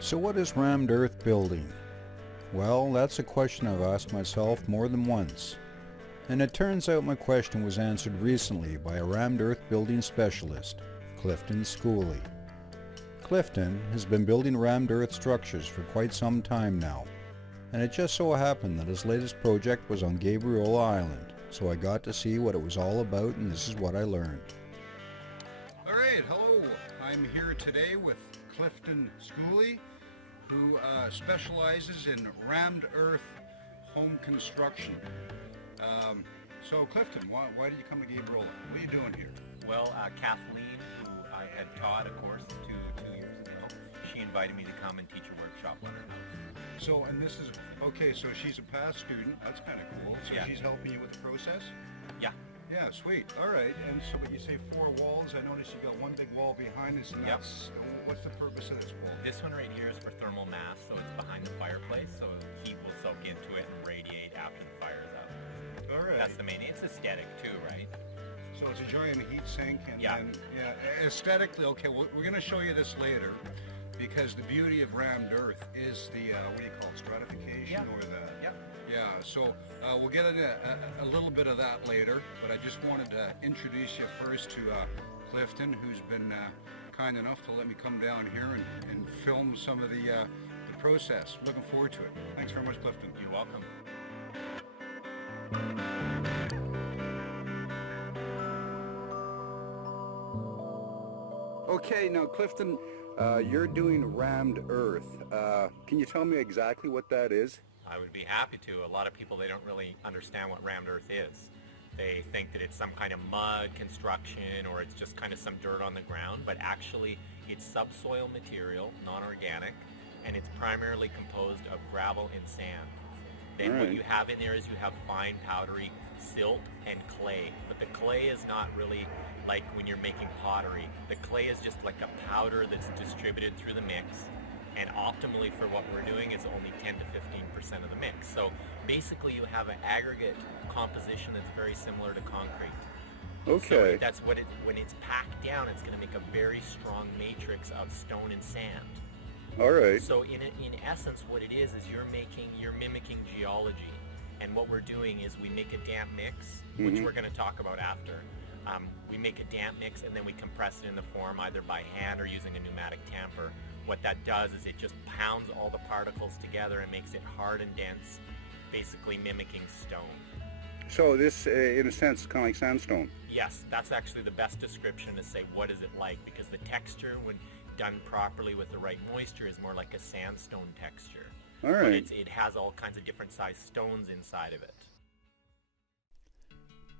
So what is rammed earth building? Well, that's a question I've asked myself more than once. And it turns out my question was answered recently by a rammed earth building specialist, Clifton Schooley. Clifton has been building rammed earth structures for quite some time now, and it just so happened that his latest project was on Gabriola Island, so I got to see what it was all about, and this is what I learned. Alright, hello. I'm here today with Clifton Schooley, who specializes in rammed earth home construction. So Clifton, why did you come to Gabriola? What are you doing here? Well, Kathleen, who I had taught a course two years ago, she invited me to come and teach a workshop on her house. So, and this is, okay, so she's a past student, that's kind of cool. So Yeah. She's helping you with the process? Yeah. Yeah, sweet. All right, and so, but you say 4 walls, I noticed you got one big wall behind this, and Yep. that's, what's the purpose of this wall? This one right here is for thermal mass, so it's behind the fireplace, so heat will soak into it and radiate after the fire is out. All right. That's the main, it's aesthetic too, right? So it's a giant heat sink, and Yeah. then, yeah, aesthetically, okay, well, we're going to show you this later, because the beauty of rammed earth is the, what do you call it, stratification, Yeah. or the... Yep. Yeah, so we'll get into a little bit of that later, but I just wanted to introduce you first to Clifton, who's been kind enough to let me come down here and film some of the process. Looking forward to it. Thanks very much, Clifton. You're welcome. Okay, now Clifton, you're doing rammed earth. Can you tell me exactly what that is? I would be happy to. A lot of people, they don't really understand what rammed earth is. They think that it's some kind of mud construction or it's just kind of some dirt on the ground, but actually it's subsoil material, non-organic, and it's primarily composed of gravel and sand. Then what you have in there is you have fine powdery silt and clay, but the clay is not really like when you're making pottery. The clay is just like a powder that's distributed through the mix, and optimally for what we're doing is only 10 to 15% of the mix. So basically you have an aggregate composition that's very similar to concrete. Okay. So that's what when it's packed down, it's going to make a very strong matrix of stone and sand. All right. So in essence, what it is you're mimicking geology. And what we're doing is we make a damp mix, which we're going to talk about after. We make a damp mix and then we compress it in the form either by hand or using a pneumatic tamper. What that does is it just pounds all the particles together and makes it hard and dense, basically mimicking stone. So this, in a sense, is kind of like sandstone? Yes, that's actually the best description to say what is it like, because the texture, when done properly with the right moisture, is more like a sandstone texture. All right. But it has all kinds of different sized stones inside of it.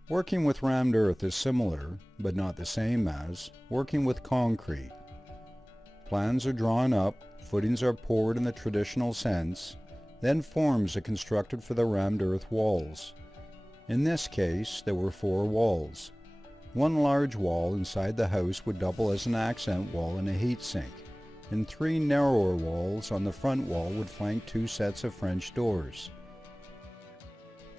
Working with rammed earth is similar, but not the same as, working with concrete. Plans are drawn up, footings are poured in the traditional sense, then forms are constructed for the rammed earth walls. In this case, there were 4 walls. One large wall inside the house would double as an accent wall and a heat sink, and 3 narrower walls on the front wall would flank 2 sets of French doors.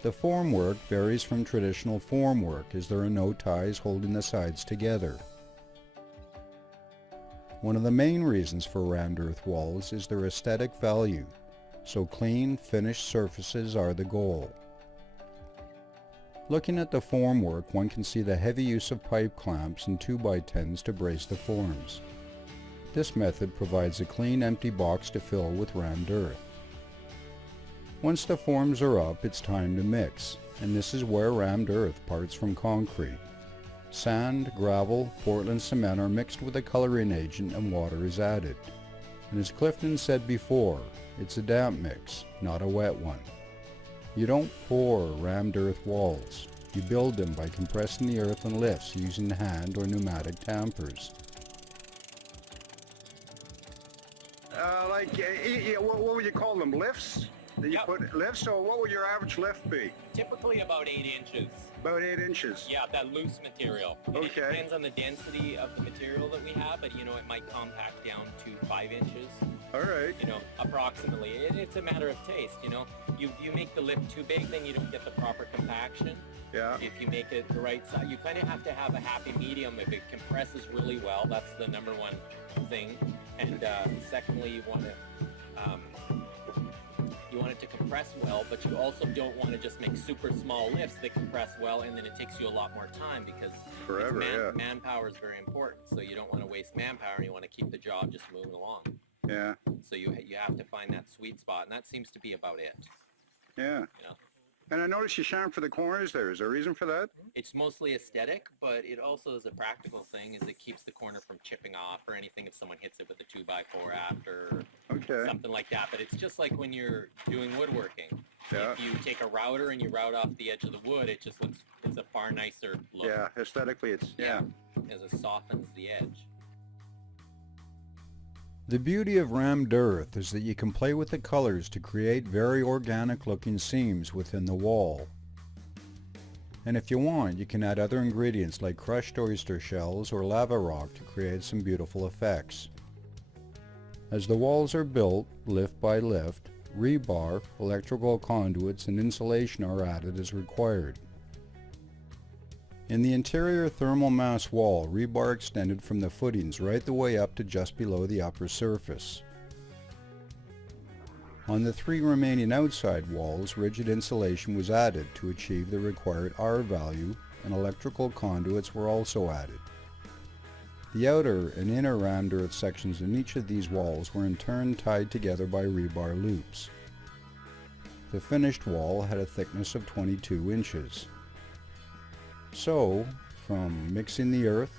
The formwork varies from traditional formwork as there are no ties holding the sides together. One of the main reasons for rammed earth walls is their aesthetic value, so clean, finished surfaces are the goal. Looking at the formwork, one can see the heavy use of pipe clamps and 2x10s to brace the forms. This method provides a clean, empty box to fill with rammed earth. Once the forms are up, it's time to mix, and this is where rammed earth parts from concrete. Sand, gravel, Portland cement are mixed with a coloring agent and water is added. And as Clifton said before, it's a damp mix, not a wet one. You don't pour rammed earth walls. You build them by compressing the earth in lifts using hand or pneumatic tampers. What would you call them? Lifts? You put lifts? So what would your average lift be? Typically about 8 inches. About 8 inches. Yeah, that loose material. And Okay. it depends on the density of the material that we have, but it might compact down to 5 inches. All right. Approximately. It's a matter of taste. You make the lift too big, then you don't get the proper compaction. Yeah. If you make it the right size, you kind of have to have a happy medium. If it compresses really well, that's the number one thing. And secondly, you want it to compress well, but you also don't want to just make super small lifts that compress well, and then it takes you a lot more time because manpower is very important. So you don't want to waste manpower, and you want to keep the job just moving along. Yeah. So you have to find that sweet spot, and that seems to be about it. Yeah. You know? And I noticed you sharp for the corners there. Is there a reason for that? It's mostly aesthetic, but it also is a practical thing, is it keeps the corner from chipping off or anything if someone hits it with a 2x4 after, or something like that. But it's just like when you're doing woodworking. Yeah. If you take a router and you route off the edge of the wood, it just looks, it's a far nicer look. Yeah, aesthetically it's, as it softens the edge. The beauty of rammed earth is that you can play with the colors to create very organic looking seams within the wall. And if you want, you can add other ingredients like crushed oyster shells or lava rock to create some beautiful effects. As the walls are built, lift by lift, rebar, electrical conduits, and insulation are added as required. In the interior thermal mass wall, rebar extended from the footings right the way up to just below the upper surface. On the 3 remaining outside walls, rigid insulation was added to achieve the required R value, and electrical conduits were also added. The outer and inner rammed earth sections in each of these walls were in turn tied together by rebar loops. The finished wall had a thickness of 22 inches. So, from mixing the earth,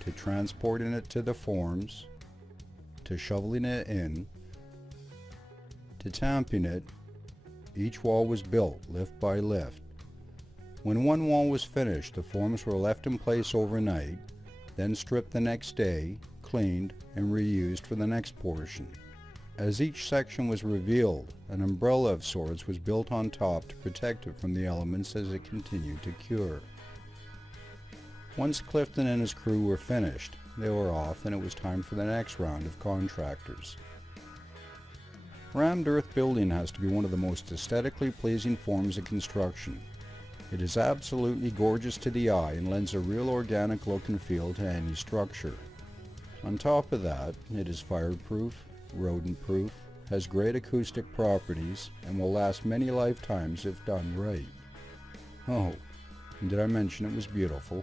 to transporting it to the forms, to shoveling it in, to tamping it, each wall was built lift by lift. When one wall was finished, the forms were left in place overnight, then stripped the next day, cleaned, and reused for the next portion. As each section was revealed, an umbrella of sorts was built on top to protect it from the elements as it continued to cure. Once Clifton and his crew were finished, they were off and it was time for the next round of contractors. Rammed earth building has to be one of the most aesthetically pleasing forms of construction. It is absolutely gorgeous to the eye and lends a real organic look and feel to any structure. On top of that, it is fireproof, rodent-proof, has great acoustic properties, and will last many lifetimes if done right. Oh, and did I mention it was beautiful?